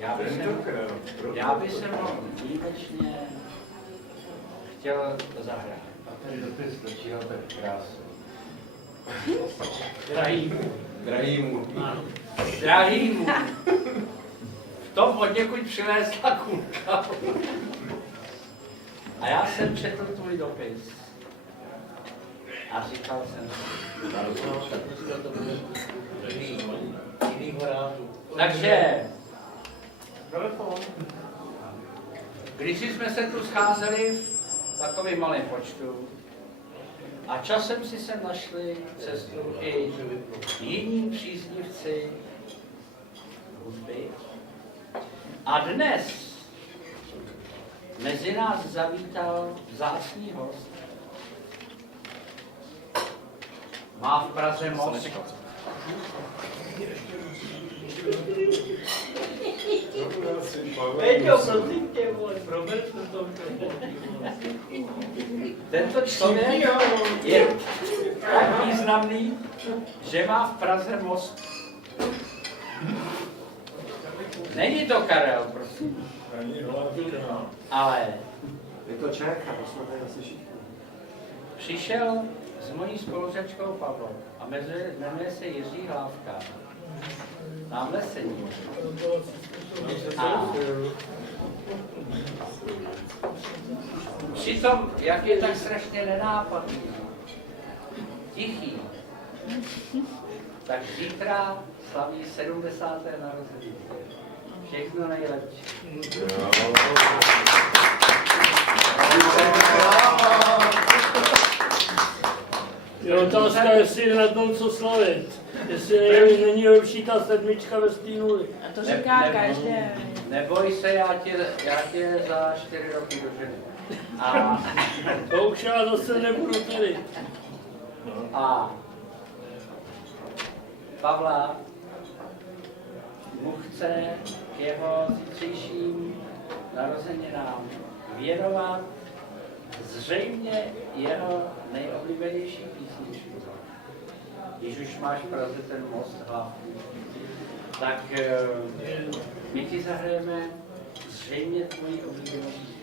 Já bych se výjimečně chtěl zahrát. A ten dopis začínal tak krásně. Drahýmu. V tom od někud přilezla kulka. A já jsem četl tvůj dopis. A říkal jsem takže, když jsme se tu scházeli v takovém malém počtu a časem si sem našli cestu i jiní příznivci hudby. A dnes mezi nás zavítal vzácný host. Má v Praze most. Tento člověk je tak významný, že má v Praze most. Není to Karel, prosím. Ale Je to Čech a poslouchají asi všichni. přišel s mojí spolužačkou Pavlou a jmenuje se Jiří Hlávka. Tamhle sedí. A přitom, jak je tak strašně nenápadný, tichý, tak zítra slaví 70. narozeniny. Všechno nejlepší. Je otázka, jestli je na tom co slavit. Jestli není lepší ta sedmička ve stínu. A to říká každý. Neboj se, já tě za 4 roky doženu. A To už já zase nebudu tady. A Pavla mu chce k jeho zítřejším narozeninám věnovat zřejmě jeho nejoblíbenější písničku. Když už máš v Praze ten most Hlávku, tak my ti zahrajeme zřejmě tvoji oblíbenou písničku.